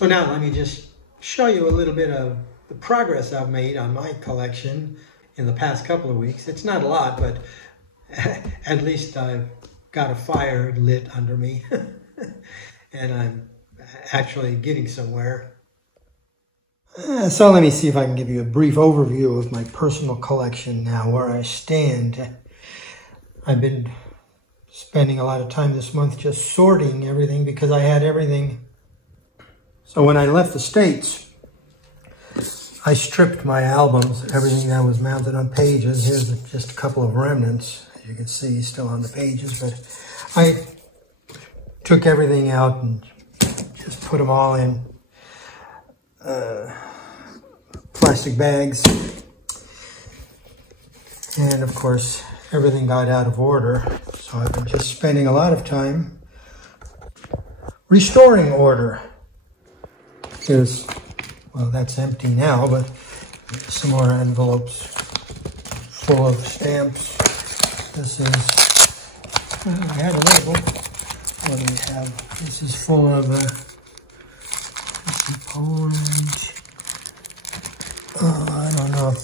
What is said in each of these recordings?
So now let me just show you a little bit of the progress I've made on my collection in the past couple of weeks. It's not a lot, but at least I've got a fire lit under me and I'm actually getting somewhere. So let me see if I can give you a brief overview of my personal collection now, where I stand. I've been spending a lot of time this month just sorting everything because I had everything. So when I left the States, I stripped my albums, everything that was mounted on pages. Here's just a couple of remnants, as you can see, still on the pages, but I took everything out and just put them all in plastic bags. And of course, everything got out of order. So I've been just spending a lot of time restoring order. There's, well, that's empty now, but some more envelopes full of stamps. This is, I had a label. What do we have? This is full of Poland. Oh, I don't know if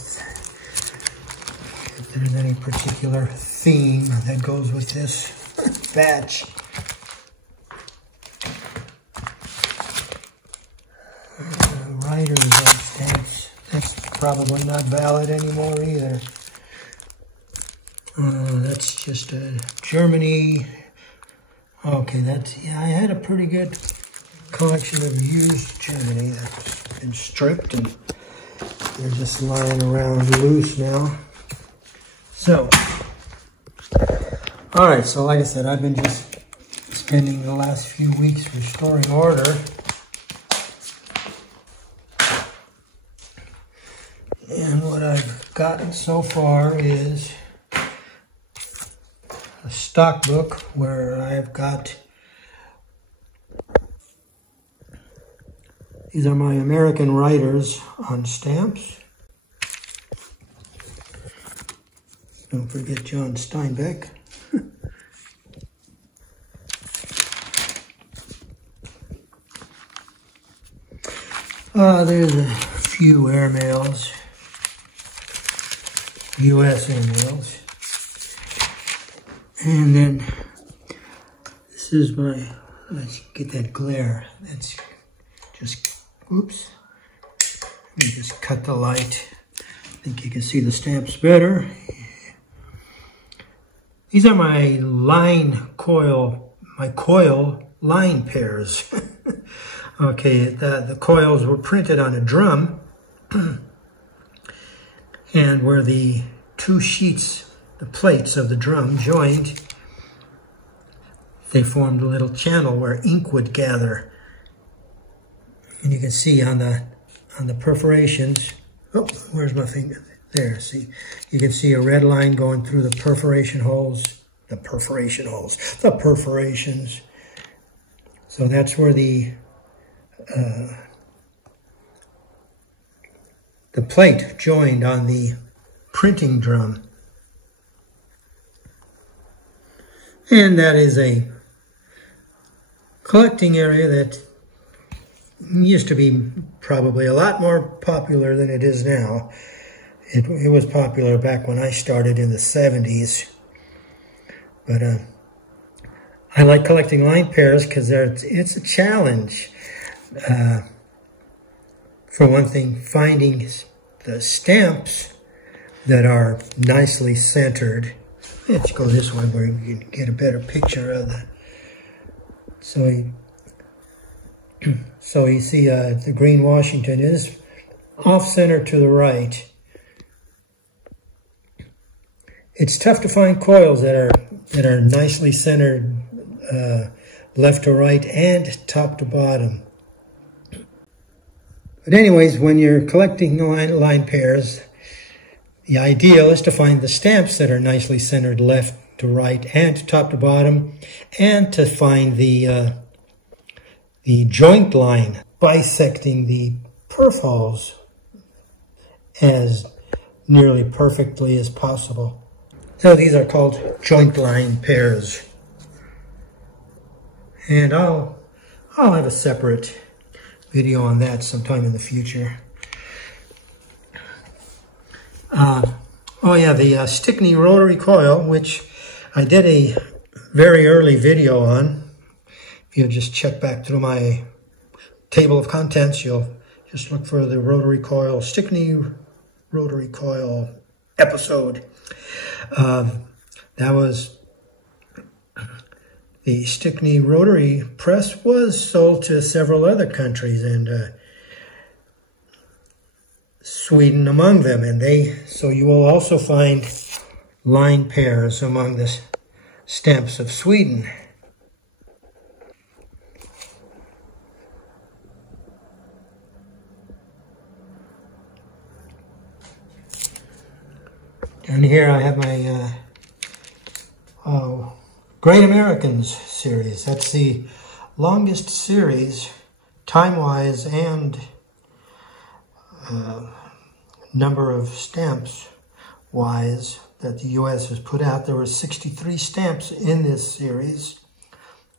there's any particular theme that goes with this batch. Writers on stamps. That's probably not valid anymore either. That's just Germany. Okay, that's, yeah, I had a pretty good collection of used Germany that's been stripped and they're just lying around loose now. So, all right, so like I said, I've been just spending the last few weeks restoring order. And what I've gotten so far is a stock book where I've got, these are my American writers on stamps. Don't forget John Steinbeck. There's a few airmails, U.S. airmails. And then this is my, let's get that glare. That's just, oops. Let me just cut the light. I think you can see the stamps better. These are my coil line pairs. Okay, the coils were printed on a drum, and where the two sheets, the plates of the drum joined, they formed a little channel where ink would gather. And you can see on the perforations, oh, where's my finger? There, see, you can see a red line going through the perforation holes, the perforations. So that's where the plate joined on the printing drum. And that is a collecting area that used to be probably a lot more popular than it is now. It was popular back when I started in the 70s. But I like collecting line pairs because it's a challenge. For one thing, finding the stamps that are nicely centered. Let's go this way where you can get a better picture of the. So you see the green Washington is off-center to the right. It's tough to find coils that are nicely centered left to right and top to bottom. But anyways, when you're collecting line pairs, the ideal is to find the stamps that are nicely centered left to right and top to bottom, and to find the joint line bisecting the perf holes as nearly perfectly as possible. So these are called joint line pairs. And I'll have a separate video on that sometime in the future. Oh yeah, the Stickney rotary coil, which I did a very early video on. If you just check back through my table of contents, you'll just look for the rotary coil, Stickney rotary coil episode. That was the Stickney rotary press was sold to several other countries, and Sweden among them. And so you will also find line pairs among the stamps of Sweden. Down here I have my Great Americans series. That's the longest series, time-wise and number of stamps-wise, that the U.S. has put out. There were 63 stamps in this series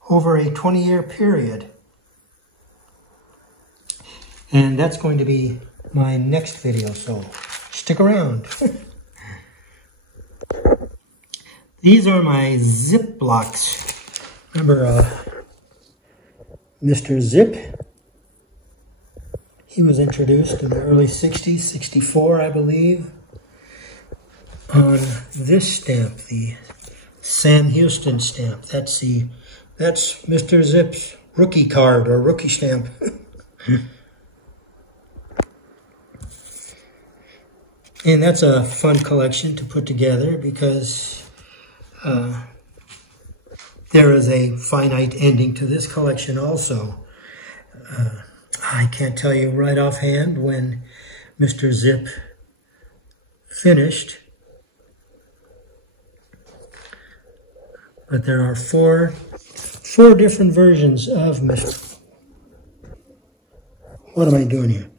over a 20-year period. And that's going to be my next video, so stick around. These are my zip blocks. Remember Mr. Zip? He was introduced in the early 60s, 64 I believe, on this stamp, the Sam Houston stamp. That's Mr. Zip's rookie card or rookie stamp. And that's a fun collection to put together because there is a finite ending to this collection also. I can't tell you right offhand when Mr. Zip finished, but there are four different versions of Mr. What am I doing here?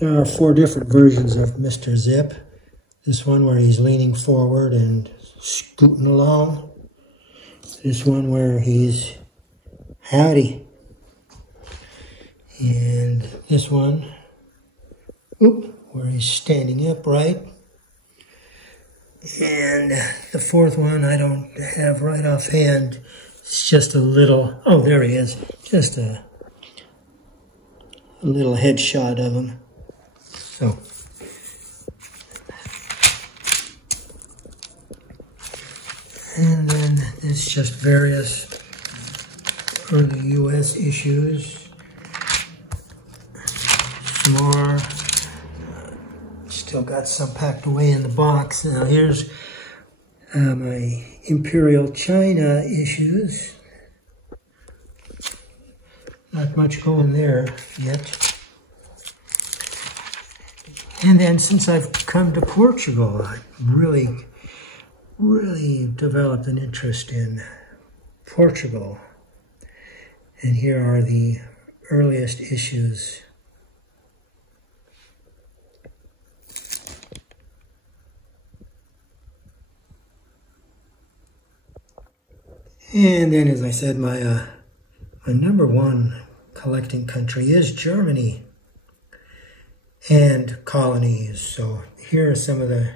There are 4 different versions of Mr. Zip. This one where he's leaning forward and scooting along. This one where he's howdy. And this one, where he's standing upright. And the 4th one I don't have right offhand. It's just a little, oh, there he is. Just a little headshot of him. So, and then it's just various early U.S. issues. Some more. Still got some packed away in the box. Now here's my Imperial China issues. Not much going there yet. And then since I've come to Portugal, I really developed an interest in Portugal. And here are the earliest issues. And then, as I said, my number 1 collecting country is Germany and colonies. So here are some of the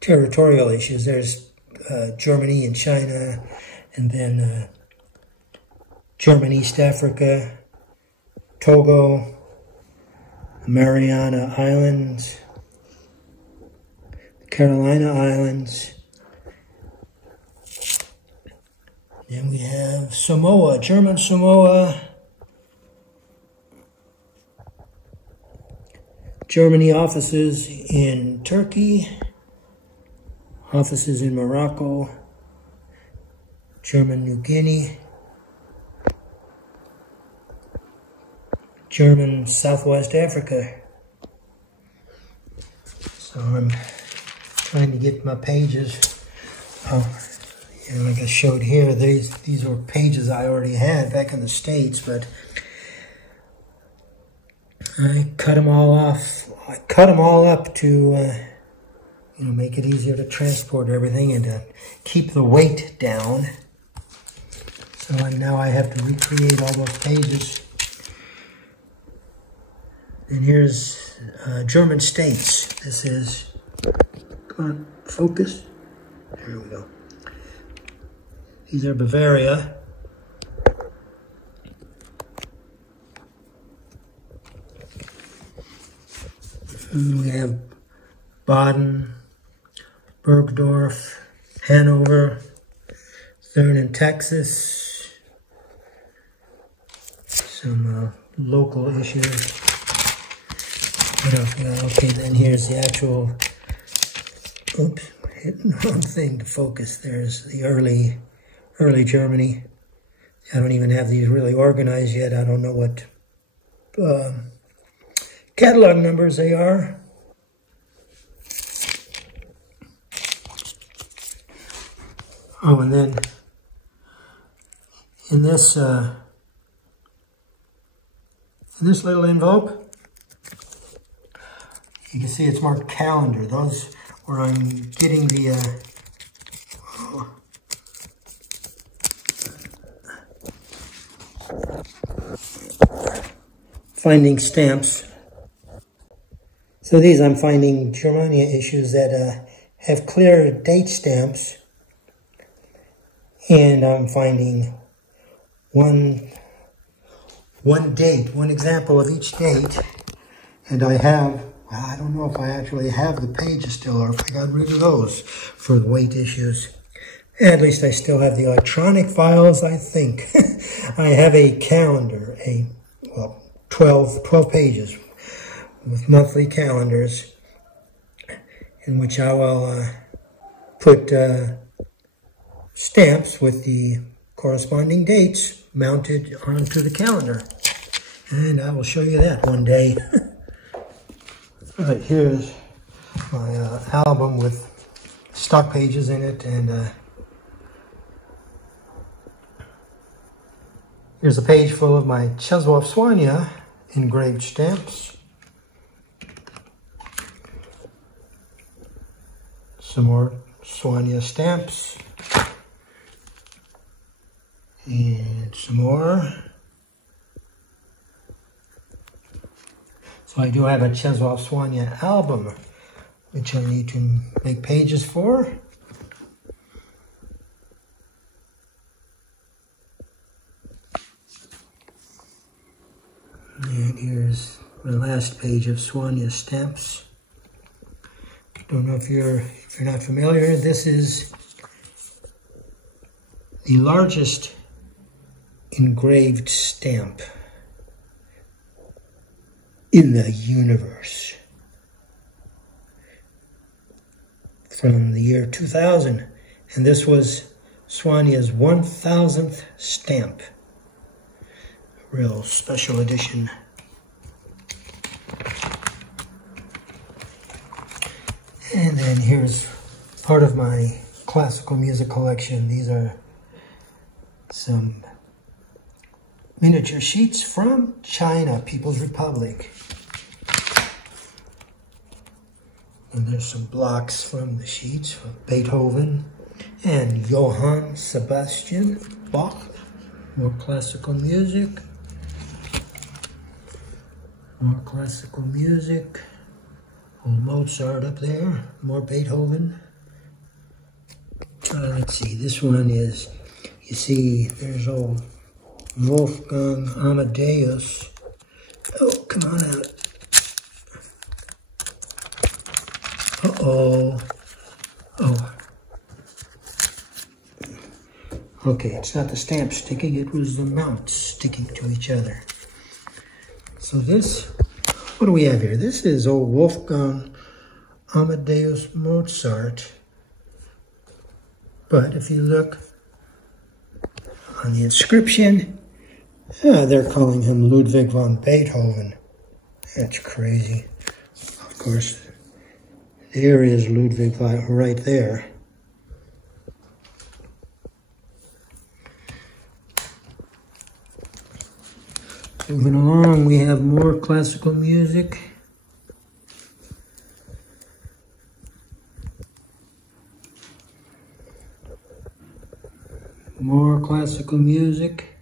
territorial issues. There's Germany and China, and then German East Africa, Togo, Mariana Islands, Carolina Islands. Then we have Samoa, German Samoa, Germany offices in Turkey, offices in Morocco, German New Guinea, German Southwest Africa. So I'm trying to get my pages. Like I showed here, these were pages I already had back in the States, but I cut them all off. I cut them all up to make it easier to transport everything and to keep the weight down. So now I have to recreate all those pages. And here's German states. This is, come on, focus. There we go. These are Bavaria. And we have Baden, Bergdorf, Hanover, Thurn in Texas, some local issues. What else we got? Okay, then here's the actual, oops, hitting the wrong thing to focus. There's the early Germany. I don't even have these really organized yet. I don't know what catalog numbers they are. Oh, and then in this little envelope, you can see it's marked calendar. Those where I'm getting the finding stamps. So these I'm finding Germania issues that have clear date stamps, and I'm finding one date, one example of each date, and I have, I don't know if I actually have the pages still or if I got rid of those for the weight issues. At least I still have the electronic files, I think. I have a calendar, 12 pages with monthly calendars in which I will put stamps with the corresponding dates mounted onto the calendar. And I will show you that one day. All right, here's my album with stock pages in it, and here's a page full of my Czesław Słania engraved stamps. Some more Słania stamps. And some more. So I do have a Czesław Słania album, which I need to make pages for. And here's the last page of Słania stamps. Don't know if you're not familiar. This is the largest engraved stamp in the universe from the year 2000, and this was Słania's 1000th stamp. Real special edition. And then here's part of my classical music collection. These are some miniature sheets from China, People's Republic. And there's some blocks from the sheets from Beethoven and Johann Sebastian Bach. More classical music. More classical music. Old Mozart up there. More Beethoven. Let's see, this one is, you see, there's old Wolfgang Amadeus. Oh, come on out. Uh-oh. Oh. Okay, it's not the stamp sticking, it was the mounts sticking to each other. So this, what do we have here? This is old Wolfgang Amadeus Mozart. But if you look on the inscription, they're calling him Ludwig von Beethoven. That's crazy. Of course, there is Ludwig right there. Moving along, we have more classical music. More classical music.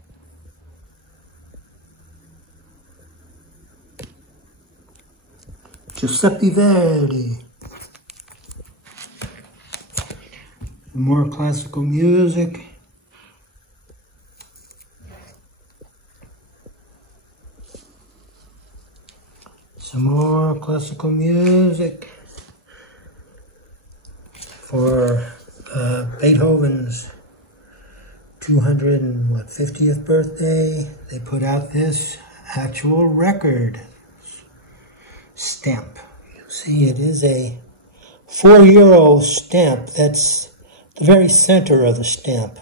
Giuseppe Verdi. More classical music. Some more classical music for Beethoven's 250th birthday. They put out this actual record stamp. You see, it is a €4 stamp. That's the very center of the stamp.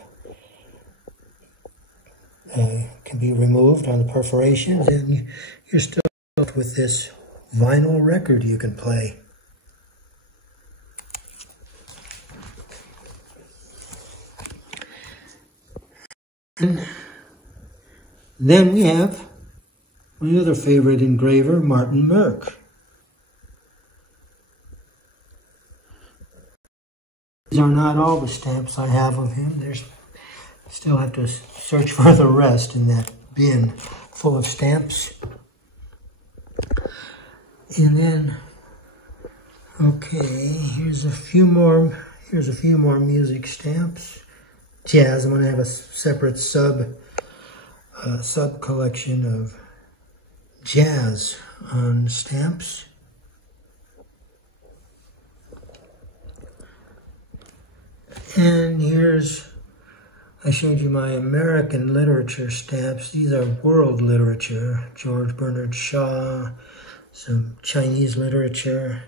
Can be removed on the perforations, and you're still left with this vinyl record you can play. And then we have my other favorite engraver, Martin Merck. These are not all the stamps I have of him. Still have to search for the rest in that bin full of stamps. And then, okay, here's a few more music stamps. Jazz. I'm going to have a separate sub collection of jazz on stamps. And I showed you my American literature stamps. These are world literature. George Bernard Shaw, some Chinese literature.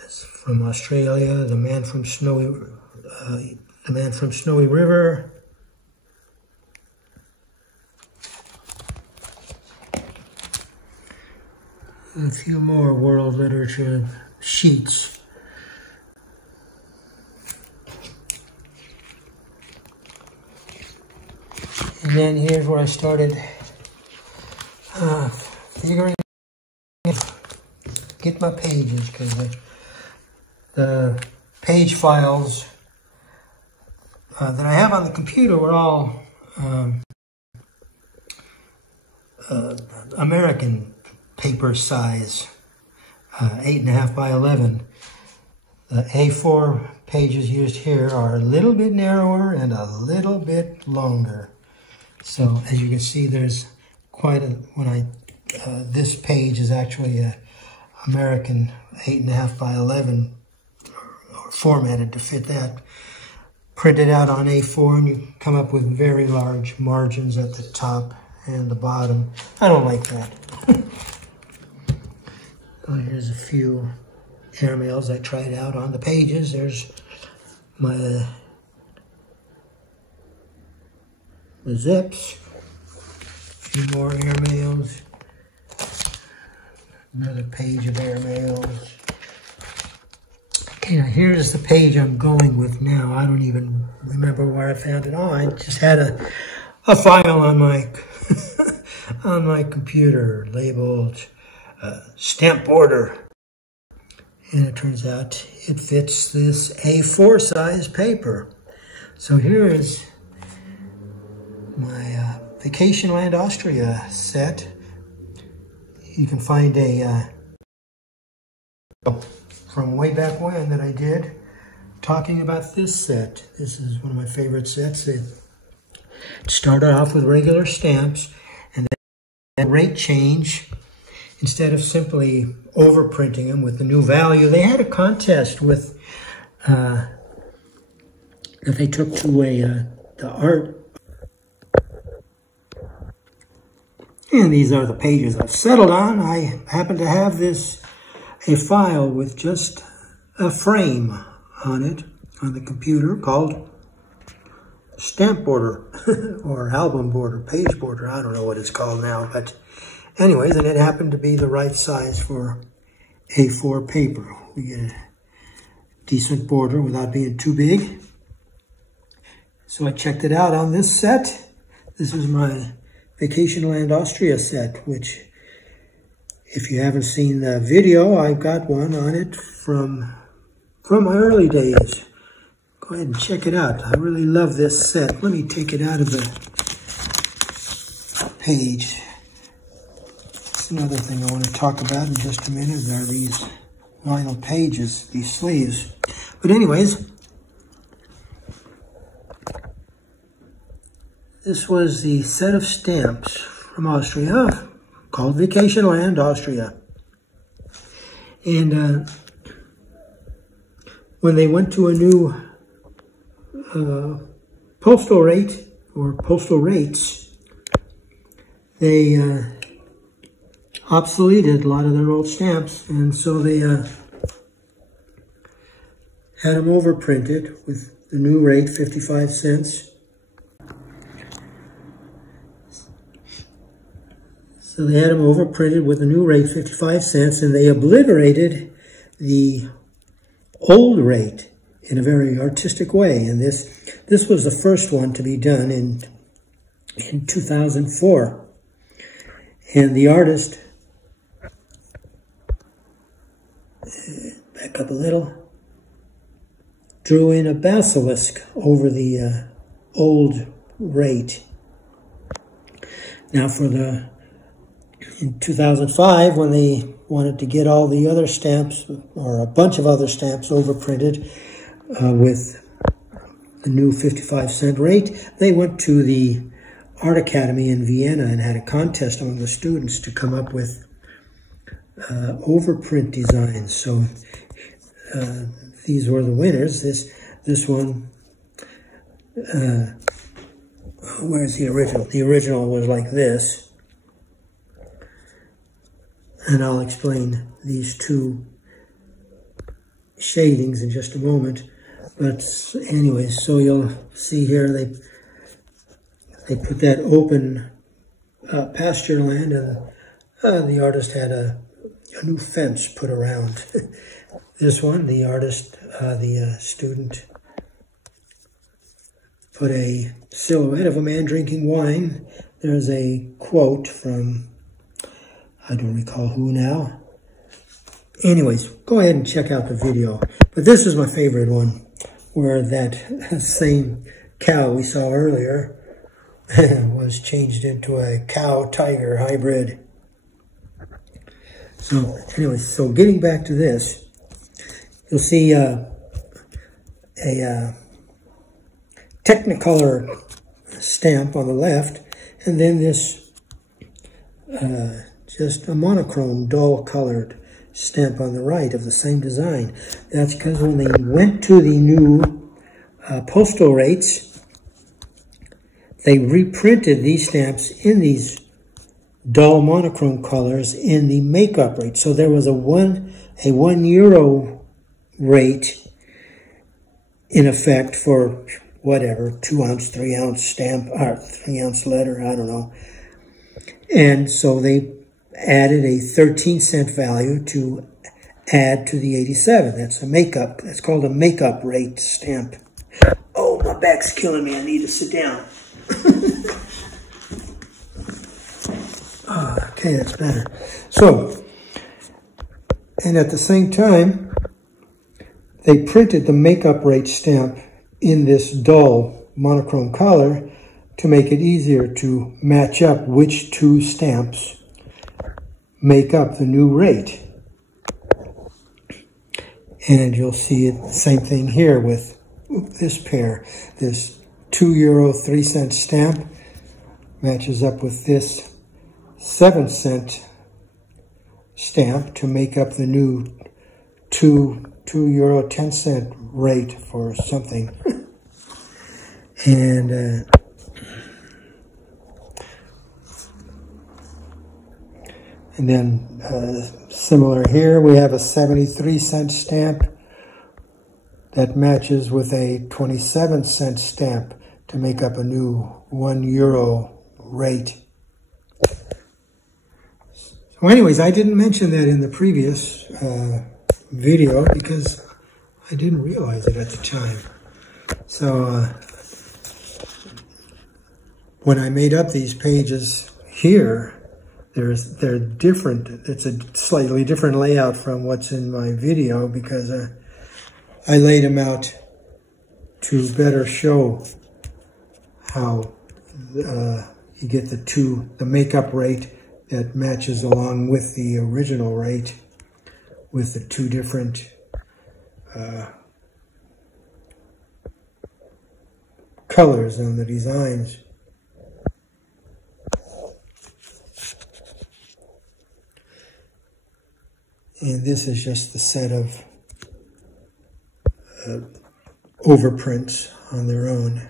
That's from Australia, The Man from Snowy River. A few more world literature sheets. And then here's where I started figuring out get my pages, because the page files that I have on the computer were all American paper size, 8.5 by 11. The A4 pages used here are a little bit narrower and a little bit longer. So as you can see, there's quite a, this page is actually a American 8.5 by 11, formatted to fit that. Printed out on A4, and you come up with very large margins at the top and the bottom. I don't like that. Oh, here's a few airmails I tried out on the pages. There's my the zips, a few more airmails, another page of airmails. Okay, now here's the page I'm going with now. I don't even remember where I found it. Oh, I just had a file on my on my computer labeled stamp border, and it turns out it fits this A4 size paper. So here is my Vacationland Austria set. You can find a from way back when that I did talking about this set. This is one of my favorite sets. It started off with regular stamps, and then rate change. Instead of simply overprinting them with the new value, they had a contest with that they took to the art. And these are the pages I've settled on. I happen to have a file with just a frame on it on the computer called stamp border or album border, page border. I don't know what it's called now, but anyways, and it happened to be the right size for A4 paper. We get a decent border without being too big. So I checked it out on this set. This is my Vacationland Austria set, which, if you haven't seen the video, I've got one on it from my early days, Go ahead and check it out. I really love this set. Let me take it out of the page. That's another thing I want to talk about in just a minute. Are these vinyl pages, these sleeves. But anyways, this was the set of stamps from Austria, called Vacation Land, Austria. And when they went to a new postal rate, or postal rates, they obsoleted a lot of their old stamps, and so they had them overprinted with the new rate, 55 cents. So they had them overprinted with the new rate, 55 cents, and they obliterated the old rate in a very artistic way. And this was the first one to be done in 2004. And the artist, back up a little, drew in a basilisk over the old rate. Now in 2005, when they wanted to get all the other stamps, or a bunch of other stamps, overprinted with the new 55-cent rate, they went to the Art Academy in Vienna and had a contest among the students to come up with overprint designs. So these were the winners. This one, where's the original? The original was like this. And I'll explain these two shadings in just a moment. But anyways, so you'll see here they put that open pasture land, and the artist had a new fence put around. This one, the artist, the student, put a silhouette of a man drinking wine. There's a quote from, I don't recall who now. Anyways, go ahead and check out the video. But this is my favorite one, where that same cow we saw earlier was changed into a cow-tiger hybrid. So anyways, so getting back to this, you'll see a Technicolor stamp on the left, and then this just a monochrome, dull-colored stamp on the right of the same design. That's because when they went to the new postal rates, they reprinted these stamps in these dull monochrome colors in the makeup rate. So there was a €1 rate in effect for whatever, 2-ounce, 3-ounce stamp, or 3-ounce letter, I don't know. And so they added a 13-cent value to add to the 87. That's a makeup. That's called a makeup rate stamp. Oh, my back's killing me. I need to sit down. Okay, that's better. So, and at the same time, they printed the makeup rate stamp in this dull monochrome color to make it easier to match up which two stamps make up the new rate. And you'll see it, the same thing here with this pair. This €2 3-cent stamp matches up with this 7-cent stamp to make up the new €2 10-cent rate for something. And then similar here, we have a 73-cent stamp that matches with a 27-cent stamp to make up a new €1 rate. So anyways, I didn't mention that in the previous video because I didn't realize it at the time. So when I made up these pages here, they're different. It's a slightly different layout from what's in my video because I laid them out to better show how you get the makeup rate that matches along with the original rate with the two different colors on the designs. And this is just the set of overprints on their own.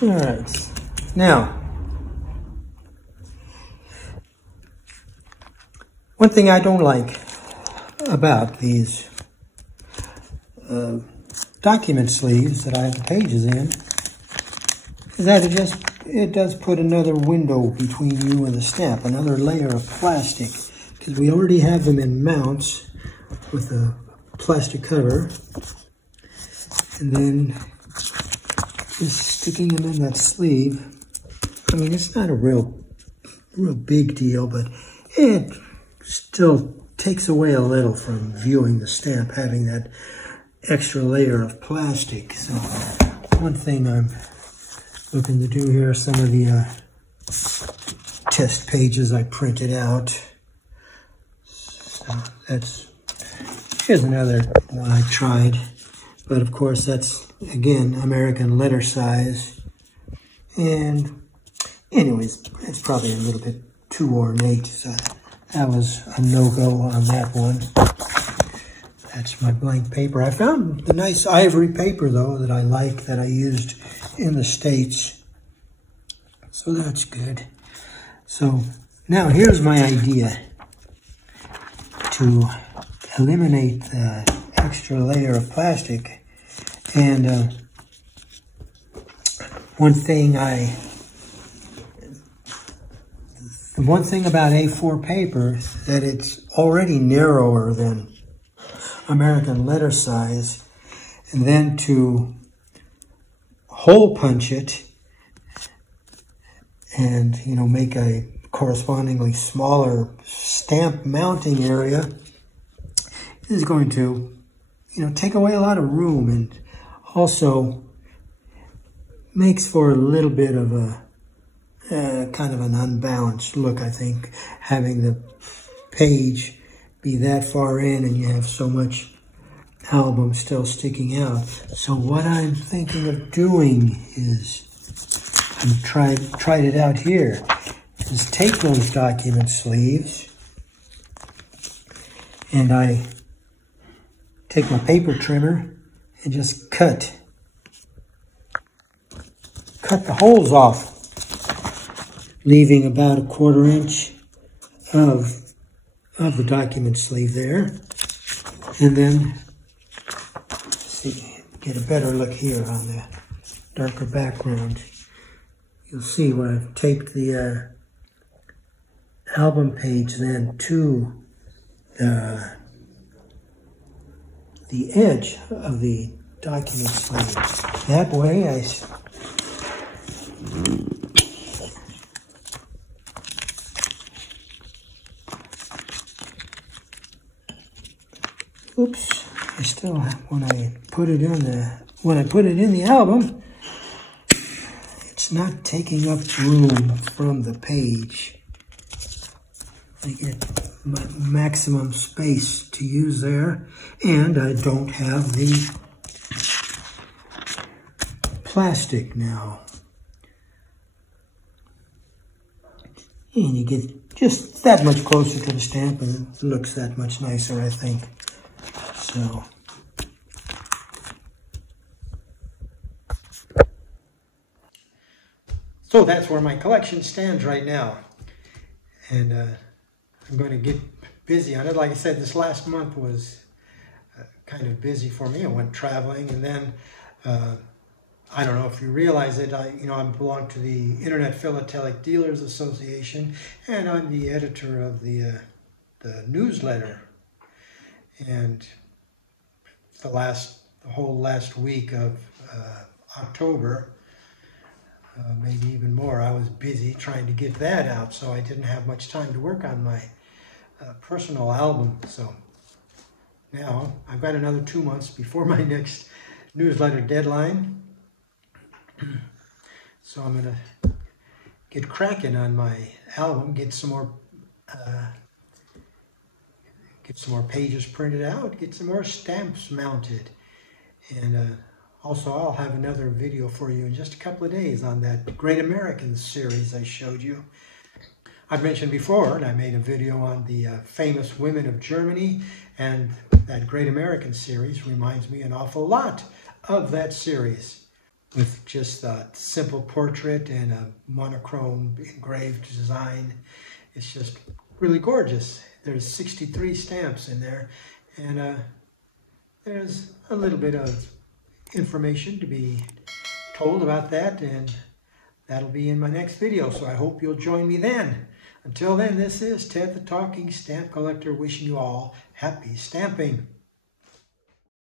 All right, now, one thing I don't like about these document sleeves that I have the pages in is that it does put another window between you and the stamp, another layer of plastic, because we already have them in mounts with a plastic cover, and then just sticking them in that sleeve. I mean, it's not a real big deal, but it still takes away a little from viewing the stamp, having that extra layer of plastic. So one thing I'm looking to do here are some of the test pages I printed out. So here's another one I tried, but of course that's, again, American letter size. And anyways, it's probably a little bit too ornate, so that was a no-go on that one. That's my blank paper. I found the nice ivory paper, though, that I like, that I used in the States. So that's good. So now here's my idea to eliminate the extra layer of plastic. And the one thing about A4 paper is that it's already narrower than American letter size, and then to hole punch it and, you know, make a correspondingly smaller stamp mounting area is going to, you know, take away a lot of room, and also makes for a little bit of a kind of an unbalanced look, I think, having the page be that far in and you have so much album still sticking out. So what I'm thinking of doing is, I've tried it out here, is take those document sleeves and I take my paper trimmer and just cut the holes off, leaving about 1/4 inch of the document sleeve there. And then, see, get a better look here on the darker background. You'll see where I've taped the album page then to the edge of the document sleeve. That way oops, I still have, when I put it in the album, it's not taking up room from the page. I get my maximum space to use there, and I don't have the plastic now. And you get just that much closer to the stamp, and it looks that much nicer, I think. So that's where my collection stands right now. And I'm going to get busy on it. Like I said, this last month was kind of busy for me. I went traveling, and then I don't know if you realize it, I belong to the Internet Philatelic Dealers Association, and I'm the editor of the newsletter. And the whole last week of October, maybe even more. I was busy trying to get that out, so I didn't have much time to work on my personal album. So now I've got another 2 months before my next newsletter deadline. So I'm going to get cracking on my album, get some more pages printed out, get some more stamps mounted, and also I'll have another video for you in just a couple of days on that Great American series I showed you. I've mentioned before, and I made a video on the famous women of Germany, and that Great American series reminds me an awful lot of that series, with just a simple portrait and a monochrome engraved design. It's just really gorgeous. There's 63 stamps in there, and there's a little bit of information to be told about that, and that'll be in my next video, so I hope you'll join me then. Until then, this is Ted the Talking Stamp Collector wishing you all happy stamping.